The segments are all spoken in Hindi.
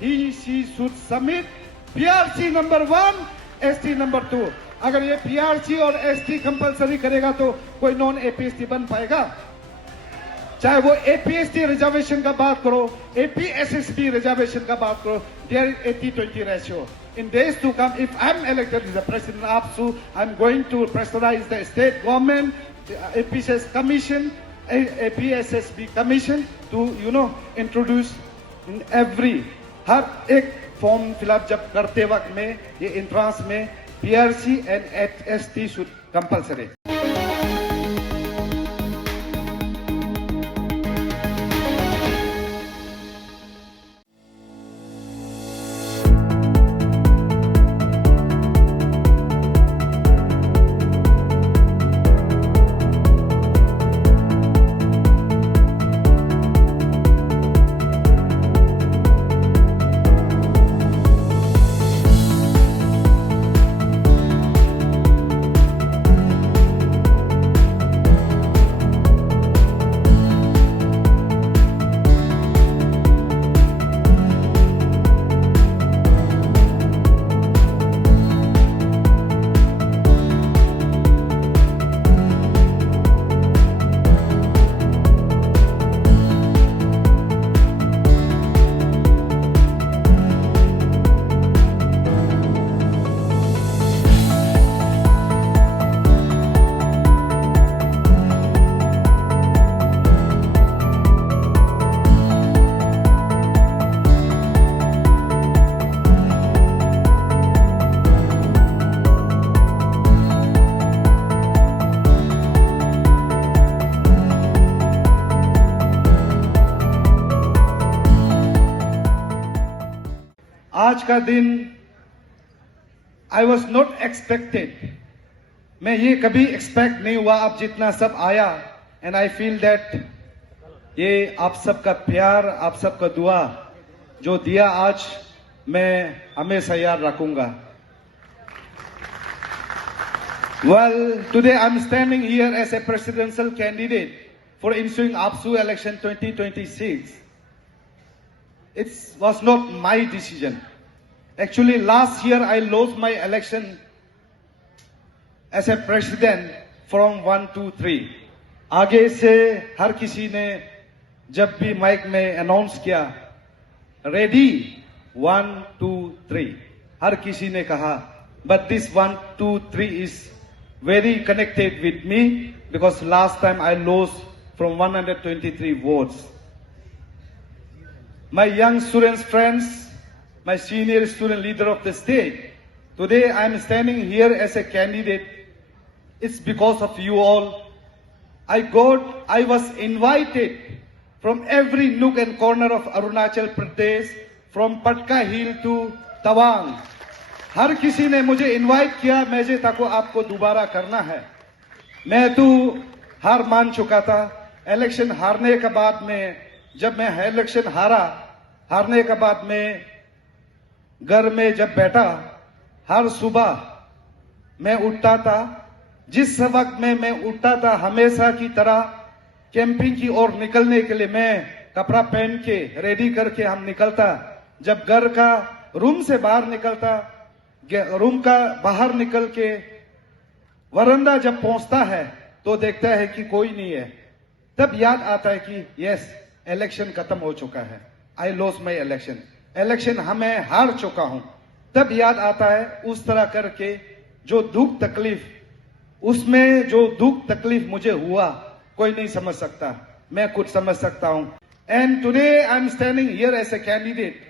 she should submit PRC number 1, ST number 2. अगर ये PRC और ST कंपलसरी करेगा तो कोई नॉन APST बन पाएगा? चाहे वो APST रिजर्वेशन का बात करो, APSSB रिजर्वेशन का बात करो, there is 80-20 ratio. In days to come, if I'm elected as the president of APSU, I'm going to pressurize the state government, APSS commission, APSSB commission to, introduce in every, हर एक फॉर्म फिलअप जब करते वक्त में ये एंट्रेंस में PRC and ST should compulsory. आज का दिन I was not expected. मैं ये कभी एक्सपेक्ट नहीं हुआ आप जितना सब आया, एंड आई फील दैट ये आप सबका प्यार, आप सबका दुआ जो दिया आज मैं हमेशा याद रखूंगा. Well, today I'm standing here as a presidential candidate for ensuing APSU election 2026. It was not my decision. Actually, last year I lost my election as a president from 1, 2, 3. आगे से हर किसी ने जब भी माइक में अनाउंस किया, रेडी 1, 2, 3, हर किसी ने कहा. But this 1, 2, 3 is very connected with me because last time I lost from 123 votes. My young students friends, my senior student leader of the state, today I am standing here as a candidate. It's because of you all. I was invited from every nook and corner of Arunachal Pradesh, from Patka Hill to Tawang. हर किसी ने मुझे इनवाइट किया. मैं ताको आपको दोबारा करना है. मैं तो हार मान चुका था. इलेक्शन हारने के बाद में, जब मैं इलेक्शन हारने के बाद में घर में जब बैठा, हर सुबह मैं उठता था. जिस वक्त में मैं उठता था, हमेशा की तरह कैंपिंग की ओर निकलने के लिए मैं कपड़ा पहन के रेडी करके हम निकलता. जब घर का रूम से बाहर निकलता, रूम का बाहर निकल के वरांडा जब पहुंचता है तो देखता है कि कोई नहीं है. तब याद आता है कि यस, इलेक्शन खत्म हो चुका है. आई लॉस्ट माई इलेक्शन हमें हार चुका हूं. तब याद आता है उस तरह करके जो दुख तकलीफ, उसमें जो दुख तकलीफ मुझे हुआ कोई नहीं समझ सकता, मैं कुछ समझ सकता हूं. And today I am standing here as a candidate.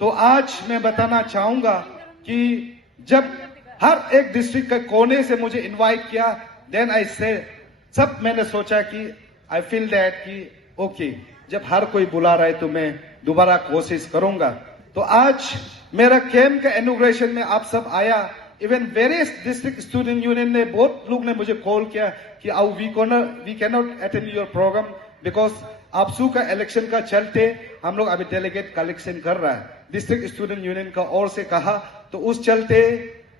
तो आज मैं बताना चाहूंगा कि जब हर एक डिस्ट्रिक्ट के कोने से मुझे इनवाइट किया, देन आई से सब मैंने सोचा कि आई फील दैट कि ओके, जब हर कोई बुला रहा है तो मैं दोबारा कोशिश करूंगा. तो आज मेरा कैंप का इनॉग्रेशन में आप सब आया. Even various district student union ने, बहुत लोग ने मुझे कॉल किया कि we can not attend your program because APSU का इलेक्शन का चलते हम लोग अभी डेलीगेट कलेक्शन कर रहा है. डिस्ट्रिक्ट स्टूडेंट यूनियन का ओर से कहा, तो उस चलते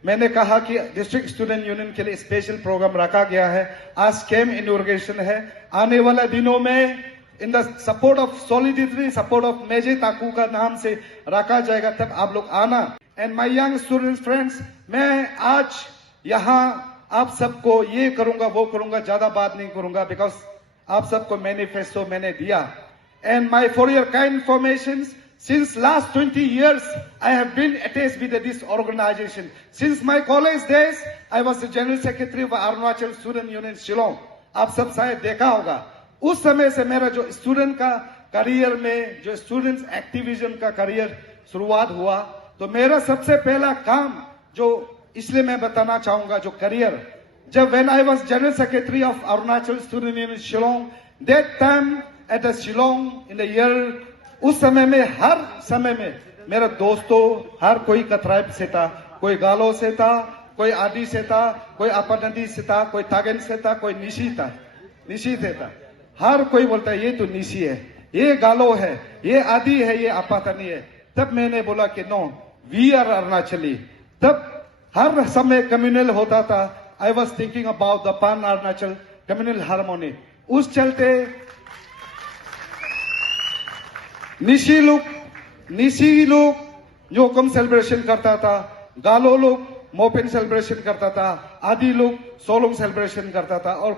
मैंने कहा कि डिस्ट्रिक्ट स्टूडेंट यूनियन के लिए स्पेशल प्रोग्राम रखा गया है. आज कैंप इनॉग्रेशन है. आने वाला दिनों में in the support of solidity, support of मेजे ताकू का नाम से रखा जाएगा, तब आप लोग आना। And my young students friends, मैं आज यहाँ आप सबको ये करूंगा वो करूंगा, ज्यादा बात नहीं करूंगा, बिकॉज आप सबको मैनिफेस्टो मैंने दिया। And my for your kind information, since last 20 years I have been attached with this organization. Since my college days I was the general secretary of Arunachal Student Union Shillong. आप सब शायद देखा होगा, उस समय से मेरा जो स्टूडेंट का करियर में, जो स्टूडेंट्स एक्टिविज्म का करियर शुरुआत हुआ, तो मेरा सबसे पहला काम जो इसलिए मैं बताना चाहूंगा, जो करियर, जब when I was general secretary of Arunachal Student Union Shillong, that time at the Shillong in the year, उस समय में, हर समय में मेरा दोस्तों हर कोई कतराइब से था, कोई गालो से था, कोई आदि से था, कोई अपनदी से था, कोई तागन से था, कोई निशी से था। हर कोई बोलता है ये तो निशी है, ये गालो है, ये आदि है, ये अपातनी है। तब मैंने बोला कि नो, वी आर अरुणाचली। तब हर समय कम्युनल होता था। I was thinking about the पान अरुणाचल कम्युनल हार्मोनी। उस चलते निशी लोग न्योकम सेलिब्रेशन करता था, गालो लोग मोपेन सेलिब्रेशन करता था, आदि लोग सोलोंग सेलिब्रेशन करता था, और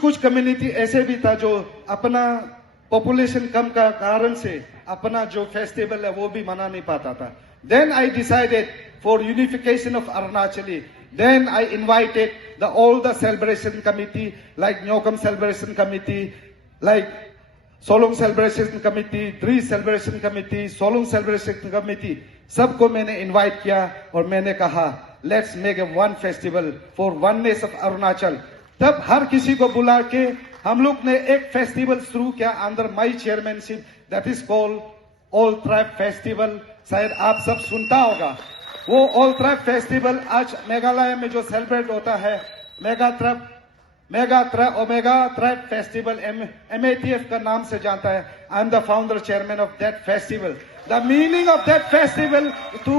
कुछ कम्युनिटी ऐसे भी था जो अपना पॉपुलेशन कम का कारण से अपना जो फेस्टिवल है वो भी मना नहीं पाता था। Then I decided for unification of Arunachali. Then I invited all the celebration committee, like Nyokam celebration committee, like Solang celebration committee, tree celebration committee, Solang celebration committee, सबको मैंने इनवाइट किया और मैंने कहा let's make a one festival for oneness of Arunachal. तब हर किसी को बुला के हम लोग ने एक फेस्टिवल शुरू किया under my chairmanship, that is called all tribe festival. शायद आप सब सुनता होगा वो ऑल ट्राइब फेस्टिवल आज मेघालय में जो सेलिब्रेट होता है, मेगा ट्राइब फेस्टिवल, MATF का नाम से जानता है। I am the founder chairman of that festival. The meaning of that festival to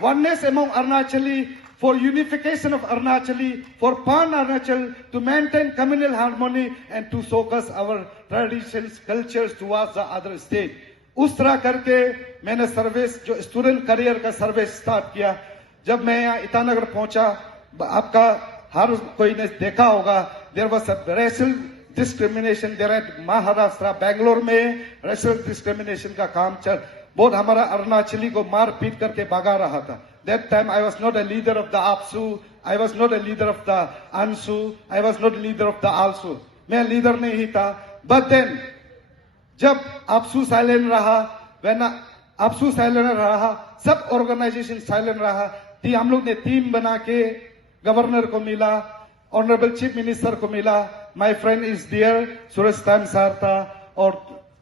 oneness among Arunachali, for unification of Arunachali, for Pan Arunachal, to maintain communal harmony and to showcase our traditions cultures towards the other state. उस तरह करके मैंने सर्विस, जो स्टूडेंट करियर का सर्विस स्टार्ट किया। जब मैं यहाँ ईटानगर पहुंचा, आपका हर कोई ने देखा होगा, there was a racial discrimination there at Maharashtra, Bangalore में रेशियल डिस्क्रिमिनेशन का काम चल, बहुत हमारा अरुणाचली को मार पीट करके भगा रहा था। That time I was not a leader of the AAPSU, I was not a leader of the ANSU, I was not leader of the ALSU, मैं लीडर नहीं था। बट देन जब आपसू साइलेंट रहा, व्हेन आपसू साइलेंट रहा, सब ऑर्गेनाइजेशन साइलेंट रहा, हम लोग ने टीम बना के गवर्नर को मिला, ऑनरेबल चीफ मिनिस्टर को मिला, my friend is there, Suresh time sir था, और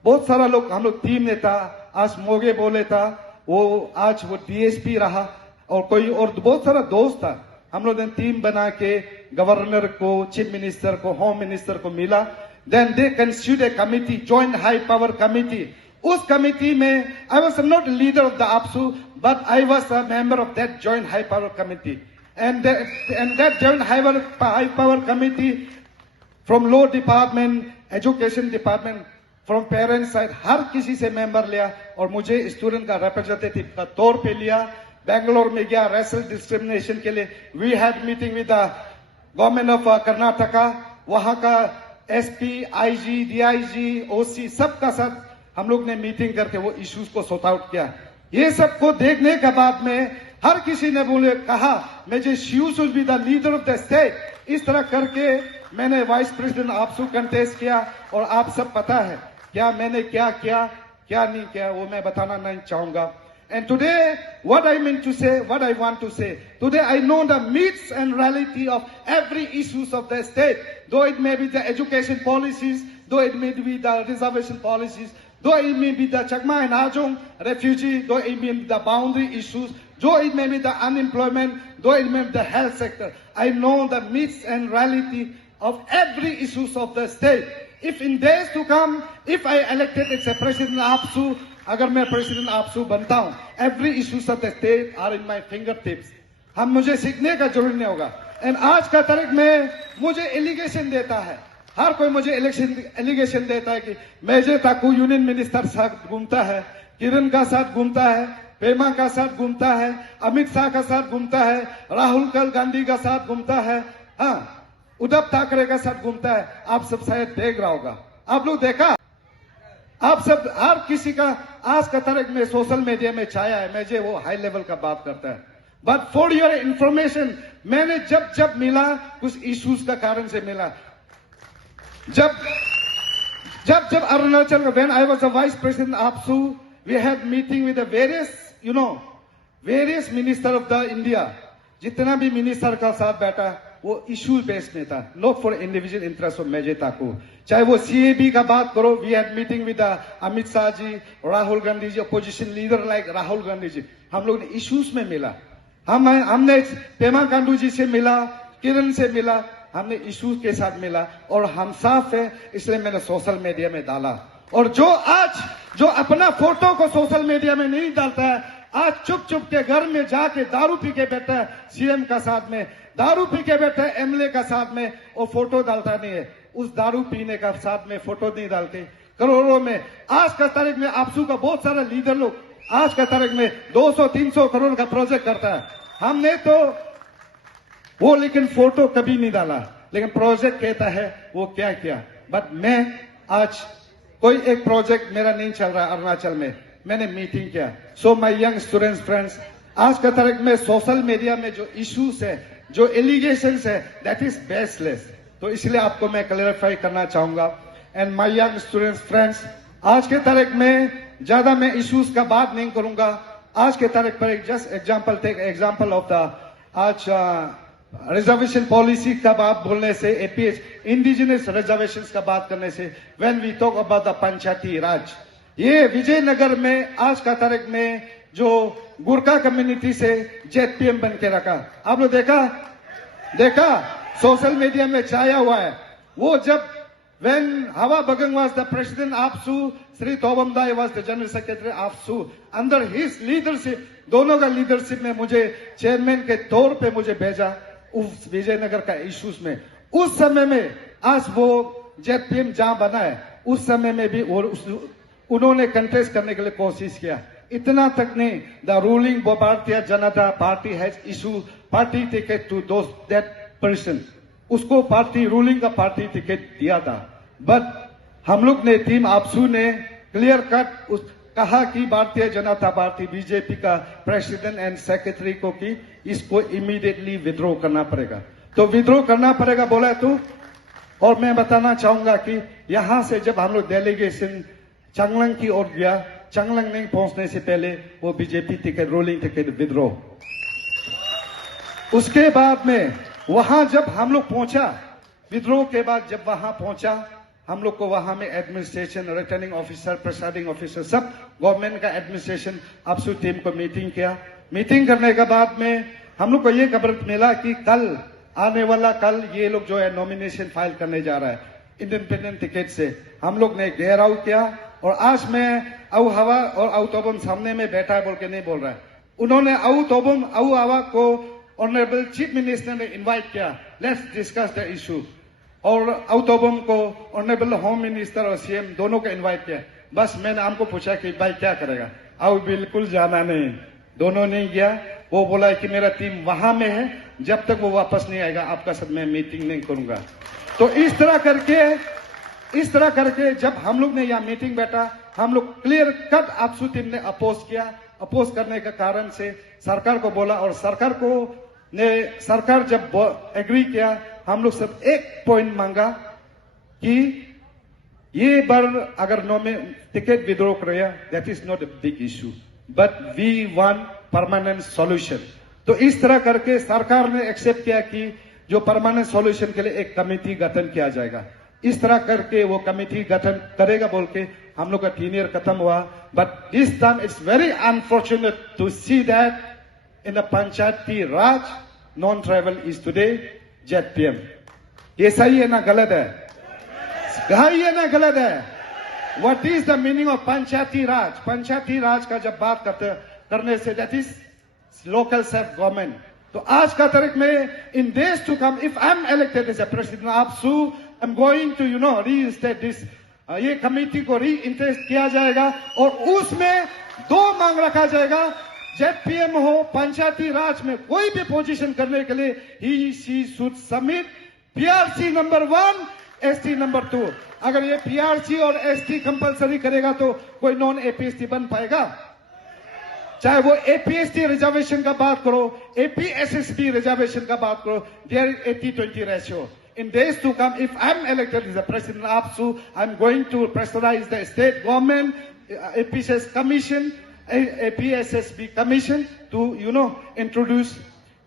बहुत सारा लोग हम लोग टीम में था। आज मोगे बोले था, वो आज वो DSP रहा, और कोई और बहुत सारा दोस्त था। हम लोग ने टीम बना के गवर्नर को, चीफ मिनिस्टर को, होम मिनिस्टर को मिला। Then they constitute a committee, joint high power committee. उस कमिटी में I was not leader of the APSU, but I was a member of that joint high power committee. And that joint high power committee from law department, education department, from parents side, हर किसी से मेंबर लिया और मुझे स्टूडेंट का रिप्रेजेंटेटिव का तौर पे लिया। बेंगलोर में गया रेशियल डिस्क्रिमिनेशन के लिए। We had meeting with the government of Karnataka, वहां का SP, IG, DIG, OC सबका सब हम लोग ने मीटिंग करके वो इश्यूज को सॉर्ट आउट किया। ये सबको देखने के बाद में हर किसी ने बोले कहा मुझे you should be the leader of the state. इस तरह करके मैंने वाइस प्रेसिडेंट आपसू कंटेस्ट किया, और आप सब पता है क्या मैंने क्या किया क्या नहीं किया, वो मैं बताना नहीं चाहूंगा। And today, what I mean to say, what I want to say, today I know the myths and reality of every issues of the state, though it may be the education policies, though it may be the reservation policies, though it may be the Chakma and Ajong refugee, though it may be the boundary issues, though it may be the unemployment, though it may be the health sector. I know the myths and reality of every issues of the state. If in days to come, if I elected as a president आपसू, अगर मैं प्रेसिडेंट आपसू बनता हूं, every issues of the state are in my fingertips. हम मुझे सीखने का जरूरी नहीं होगा। एंड आज का तारीख में मुझे एलिगेशन देता है हर कोई मुझे एलिगेशन देता है कि मेजे ताकू यूनियन मिनिस्टर साथ घूमता है, किरण का साथ घूमता है, पेमा का साथ घूमता है, अमित शाह का साथ घूमता है, राहुल गांधी का साथ घूमता है, हाँ, उद्धव ठाकरे का साथ घूमता है। आप सब शायद देख रहा होगा, आप लोग देखा, आप सब हर किसी का आज का तारीख में सोशल मीडिया में छाया है। मुझे वो हाई लेवल का बात करता है, बट फॉर योर इंफॉर्मेशन, मैंने जब मिला कुछ इश्यूज का कारण से मिला। जब Arunachal, when I was the vice president APSU, we had meeting with the various minister of the India. जितना भी मिनिस्टर का साथ बैठा वो इशू बेस में था, not for individual interest of मेजे ताकू। चाहे वो CAB का बात करो, we had meeting with Amit Shah ji, Rahul Gandhi ji, opposition leader like Rahul Gandhi ji. हम लोग ने इश्यूज में मिला, हमने पेमा खांडू जी से मिला, किरण से मिला, हमने इश्यूज के साथ मिला और हम साफ है, इसलिए मैंने सोशल मीडिया में डाला। और जो अपना फोटो को सोशल मीडिया में नहीं डालता है, आज चुप के घर में जाके दारू पी के बैठा है CM का साथ में, दारू पी के बैठा है MLA का साथ में, और फोटो डालता नहीं है। उस दारू पीने का साथ में फोटो नहीं डालते। करोड़ों में आज का तारीख में APSU का बहुत सारा लीडर लोग आज का तारीख में 200-300 करोड़ का प्रोजेक्ट करता है। हमने तो वो लेकिन फोटो कभी नहीं डाला, लेकिन प्रोजेक्ट कहता है वो क्या किया। बट मैं आज कोई एक प्रोजेक्ट मेरा नहीं चल रहा अरुणाचल में, मैंने मीटिंग किया। So my young students friends, आज का तारीख में सोशल मीडिया में जो इश्यूज है, जो एलिगेशंस है, दैट इज बेसलेस। तो इसलिए आपको मैं क्लैरिफाई करना चाहूंगा। And my young students friends, आज के तारीख में ज्यादा मैं इश्यूज का बात नहीं करूंगा। आज के तारीख पर एक just example, take example of the आज रिजर्वेशन पॉलिसी का बात बोलने से, APH इंडिजिनस रिजर्वेशन का बात करने से, when we talk about the पंचायती राज, ये विजयनगर में आज का तारीख में जो गुरखा कम्युनिटी से ZPM बन के रखा, आप लोग देखा सोशल मीडिया में छाया हुआ है। वो जब when Hawa Bagang was the president APSU, Sri Tobam Dai was the general secretary APSU, under his leadership, दोनों का लीडरशिप में मुझे चेयरमैन के तौर पे मुझे भेजा उस विजयनगर का इश्यूज में। उस समय में आज वो ZPM जहां बना है, उस समय में भी उन्होंने कंटेस्ट करने के लिए कोशिश किया। इतना तक नहीं, the ruling Bharatiya Janata Party has issue party ticket to that person, उसको पार्टी रूलिंग का पार्टी टिकट दिया था। बट हम लोग ने टीम APSU ने क्लियर कट कहा कि भारतीय जनता पार्टी BJP का प्रेसिडेंट एंड सेक्रेटरी को कि इसको इमीडिएटली विड्रॉ करना पड़ेगा। तो विड्रॉ करना पड़ेगा बोला तो, और मैं बताना चाहूंगा कि यहां से जब हम लोग डेलीगेशन चांगलांग की ओर गया, चांगलांग नहीं पहुंचने से पहले वो BJP ticket ruling ticket withdraw. उसके बाद में वहां जब हम लोग पहुंचा, विद्रोह के बाद जब वहां पहुंचा, हम लोग को वहां में administration, returning officer, presiding officer, सब गवर्नमेंट का एडमिनिस्ट्रेशन APSU टीम को मीटिंग किया। मीटिंग करने के बाद में हम लोग को ये खबर मिला कि कल आने वाला कल ये लोग जो है नॉमिनेशन फाइल करने जा रहा है इंडिपेंडेंट टिकट से। हम लोग ने घेराव किया और आज मैं अऊ हवा और अऊ तोबम सामने में बैठा है बोल के नहीं बोल रहा है। उन्होंने अऊ हवा को ऑनरेबल चीफ मिनिस्टर ने इनवाइट किया, लेट्स डिस्कस द इशू। और अऊ तोबम को ऑनरेबल होम मिनिस्टर और CM दोनों को इनवाइट किया। बस मैंने हमको पूछा कि भाई क्या करेगा, अऊ बिल्कुल जाना नहीं, दोनों नहीं गया। वो बोला कि मेरा टीम वहां में है, जब तक वो वापस नहीं आएगा आपका साथ मैं मीटिंग नहीं करूंगा। तो इस तरह करके जब हम लोग ने यहाँ मीटिंग बैठा, हम लोग क्लियर कट APSU टीम ने अपोज किया। अपोज करने का कारण से सरकार को बोला और सरकार जब एग्री किया, हम लोग सब एक पॉइंट मांगा कि ये बार अगर टिकट विड्रॉ करेगा, that is not a big issue, but we want permanent solution. तो इस तरह करके सरकार ने एक्सेप्ट किया कि जो परमानेंट सॉल्यूशन के लिए एक कमेटी गठन किया जाएगा। इस तरह करके वो कमेटी गठन करेगा बोल के हम लोग का टीनियर खत्म हुआ। But this time it's very unfortunate to see that in the Panchayati raj non tribal is today ZPM। ये सही है ना गलत है? सही है ना गलत है? What is the meaning of Panchayati Raj? Panchayati Raj का जब बात करने से that is local self government. तो आज का तारीख में in days to come, if I am elected as a president APSU, I'm going to, reinstate this. ये कमेटी को री इंटरेस्ट किया जाएगा और उसमें 2 मांग रखा जाएगा. जेपीएम हो, पंचायती राज में कोई भी पोजीशन करने के लिए ही she should submit PRC number 1, ST number 2. अगर ये पीआरसी और एसटी कंपलसरी करेगा तो कोई नॉन एपीएसटी बन पाएगा? चाहे वो एपीएसटी रिजर्वेशन का बात करो, एपीएसएसबी रिजर्वेशन का बात करो, there is 80-20 ratio. In days to come, if I'm elected as the president of APSU, I'm going to pressurize the state government, APSS commission, APSSB commission to, introduce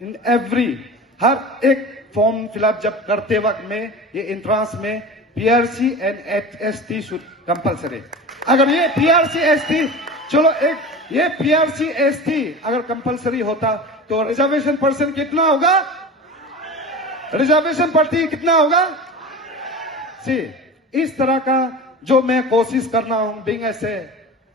in every, हर एक फॉर्म फिलअप जब करते वक्त में ये एंट्रेंस में PRC and ST should compulsory. अगर ये पीआरसी एसटी, चलो ये पीआरसी एसटी अगर कंपलसरी होता तो रिजर्वेशन पर्सन कितना होगा? रिजर्वेशन प्रति कितना होगा? इस तरह का जो मैं कोशिश करना हूं, बीइंग ऐसे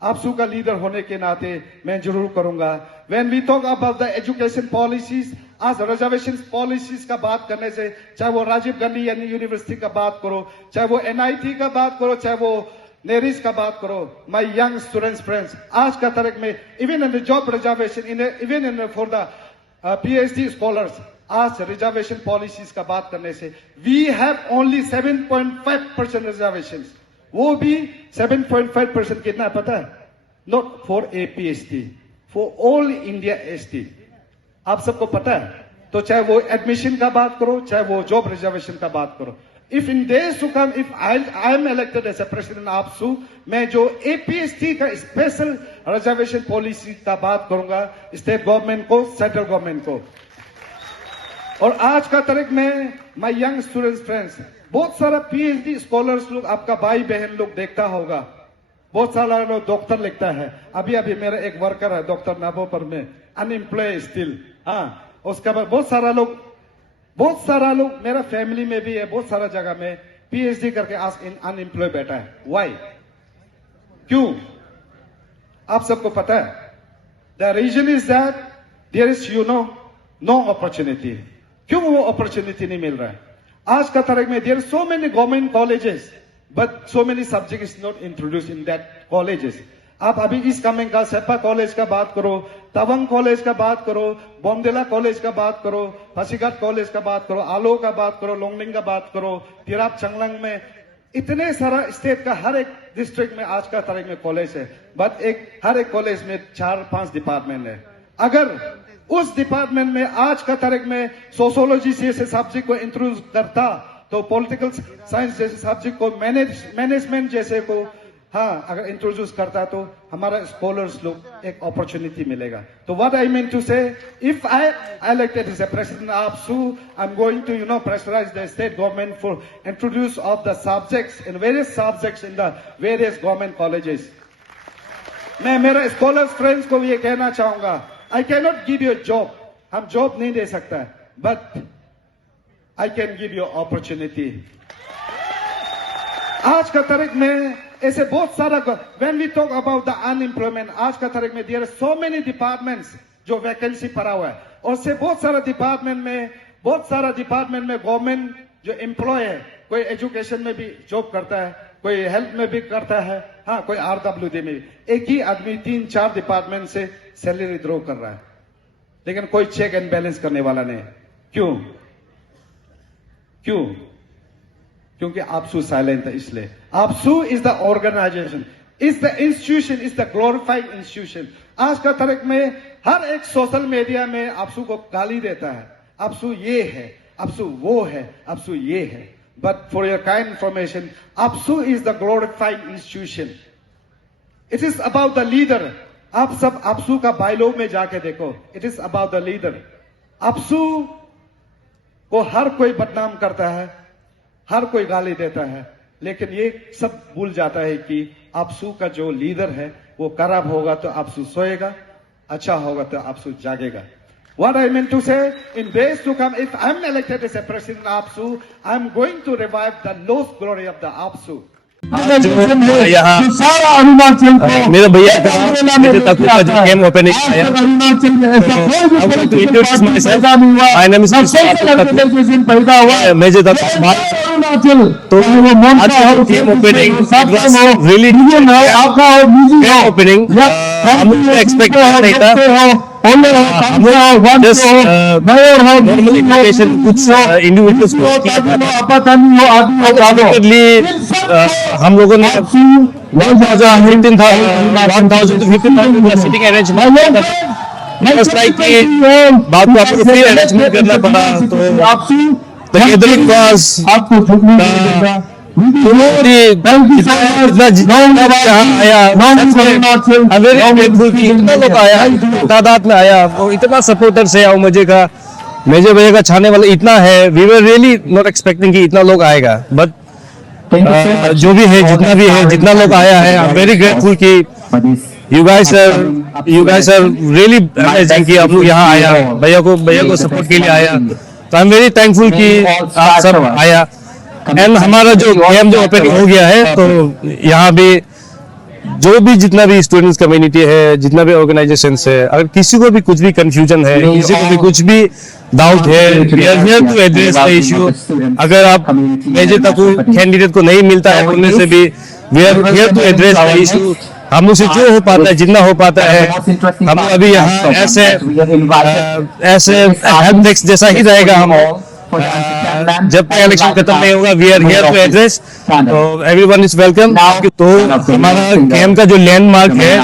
आपसू का लीडर होने के नाते मैं जरूर करूंगा. When we talk about the education policies, आज रिजर्वेशन पॉलिसीज का बात करने से, चाहे वो राजीव गांधी यूनिवर्सिटी का बात करो, चाहे वो एनआईटी का बात करो, चाहे वो नेरिस का बात करो, माय यंग स्टूडेंट्स फ्रेंड्स, आज का तारीख में even in the job reservation, even in for the PhD scholars, आज रिजर्वेशन पॉलिसीज का बात करने से वी हैव ओनली 7.5% रिजर्वेशन. वो भी 7.5% कितना है पता है? Not for APST, for all India ST. आप सबको पता है. तो चाहे वो एडमिशन का बात करो, चाहे वो जॉब रिजर्वेशन का बात करो. If in days to come, if I am elected as a president AAPSU, मैं जो एपीएसटी का स्पेशल रिजर्वेशन पॉलिसी का बात करूंगा स्टेट गवर्नमेंट को, सेंट्रल गवर्नमेंट को. और आज का तारीख में माय यंग स्टूडेंट्स फ्रेंड्स, बहुत सारा पीएचडी स्कॉलर्स लोग, आपका भाई बहन लोग देखता होगा, बहुत सारा लोग डॉक्टर लिखता है. अभी मेरा एक वर्कर है डॉक्टर नाबोपर में, अनएम्प्लॉय स्टिल. हाँ, उसका बाद बहुत सारा लोग मेरा फैमिली में भी है, बहुत सारा जगह में पीएचडी करके आज अनएम्प्लॉय बैठा है. व्हाई? क्यों? आप सबको पता है. The reason is that there is no opportunity. क्यों वो अपॉर्चुनिटी नहीं मिल रहा है? आज का तारीख में there so many government colleges but so many subject is not introduce in that colleges. आप अभी इस कमिंग का सेपा कॉलेज का बात करो, तवंग कॉलेज का बात करो, बोमदेला कॉलेज का बात करो, पासीघाट कॉलेज का बात करो, आलो का बात करो, लोंगलिंग का बात करो, तिराप चंगलंग में, इतने सारा स्टेट का हर एक डिस्ट्रिक्ट में आज का तारीख में कॉलेज है. बट हर एक कॉलेज में 4-5 डिपार्टमेंट है. अगर उस डिपार्टमेंट में आज का तारीख में सोशियोलॉजी जैसे सब्जेक्ट को इंट्रोड्यूस करता, तो पॉलिटिकल साइंस जैसे सब्जेक्ट को, मैनेजमेंट जैसे को, हाँ, अगर इंट्रोड्यूस करता तो हमारा स्कॉलर्स लोग एक अपॉर्चुनिटी मिलेगा. तो what I mean to say, if I elected as a president APSU, I am going to pressurise the state government for introduce of the subjects in various subjects in the various government colleges. मैं मेरे स्कॉलर्स फ्रेंड्स को ये कहना चाहूंगा, I cannot give you a job. हम जॉब नहीं दे सकता है, but I can give you opportunity. आज का तारीख में ऐसे बहुत सारा, when we talk about the unemployment, आज का तारीख में there are so many departments जो वैकेंसी पड़ा हुआ है, और से बहुत सारा डिपार्टमेंट में गवर्नमेंट जो एम्प्लॉय है, कोई एजुकेशन में भी जॉब करता है, कोई हेल्थ में भी करता है, हाँ, कोई आरडब्ल्यूडी में भी. एक ही आदमी 3-4 डिपार्टमेंट से सैलरी ड्रॉ कर रहा है, लेकिन कोई चेक एंड बैलेंस करने वाला नहीं. क्यों? क्योंकि आपसू साइलेंट है. इसलिए AAPSU is the organisation, is the institution, is the glorified institution. आज का तारीख में हर एक सोशल मीडिया में आपसू को गाली देता है, आपसू ये है, आपसू वो है, आपसू ये है. But for your kind information, APSU is the glorified institution. It is about the leader. आप सब APSU का बायलॉ में जाके देखो. It is about the leader. APSU को हर कोई बदनाम करता है, हर कोई गाली देता है, लेकिन ये सब भूल जाता है कि APSU का जो लीडर है वो खराब होगा तो APSU सोएगा, अच्छा होगा तो APSU जागेगा. What I meant to say, in days to come, if I'm elected as a president of APSU, I'm going to revive the lost glory of the APSU. यहाँ सारा अरुणाचल को मेरे भैया का मेरे तक का जो गेम ओपनिंग आया अरुणाचल में ऐसा कोई भी introduce myself. पैदा नहीं हुआ My name is ना Mr. सोशल ऑर्गेनाइजेशन पैदा हुआ मेजर तक अरुणाचल तो वो मोन आज का हो गेम ओपनिंग साक्षम हो really विजन हो आपका हो म्यूजिक गेम हो ओपनिंग हम एक्सपेक्ट कर नहीं था जस्ट नॉर्मल इन्विटेशन कुछ इंडिविजुअल्स को हम लोगों ने 15,000 सीटिंग अरेंजमेंट बात को आपको फ्री अरेंजमेंट करना पड़ा तो the gathering was इतना लोग आया तादाद में आया और इतना सपोर्टर्स है और मुझे का मेजर भैया का छाने वाला इतना है we were really not expecting कि इतना लोग आएगा बट जो भी है जितना लोग आया है आई एम वेरी ग्रेटफुल कि you guys are really amazing कि आप लोग यहाँ आया भैया को सपोर्ट के लिए आया तो आई एम वेरी थैंकफुल कि आप सब आया एंड हमारा जो गेम जो ओपन हो गया है तो यहाँ भी जो भी जितना भी स्टूडेंट्स कम्युनिटी है जितना भी ऑर्गेनाइजेशंस है अगर किसी को भी कुछ भी कंफ्यूजन है किसी को भी कुछ भी डाउट है we are here to address the issue अगर आप मेजर तक कैंडिडेट को नहीं मिलता है उनमें से भी we are here to address the issue हम लोग से जो हो पाता है जितना हो पाता है हम अभी यहाँ ऐसे हेल्प डेस्क जैसा ही रहेगा हम जब तक इलेक्शन खत्म नहीं होगा we are here to address तो एवरीवन इज वेलकम तो हमारा कैंप का जो लैंडमार्क है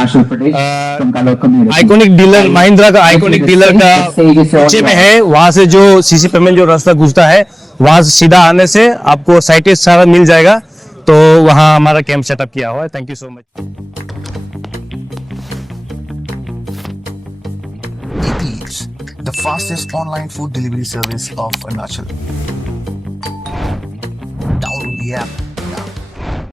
आइकॉनिक डीलर महिंद्रा का आइकॉनिक डीलर का नीचे में है वहां से जो सीसी पेमेंट जो रास्ता घुसता है वहां से सीधा आने से आपको साइटेज सारा मिल जाएगा तो वहां हमारा कैंप सेटअप किया हुआ है thank you so much The fastest online food delivery service of Arunachal. Download the app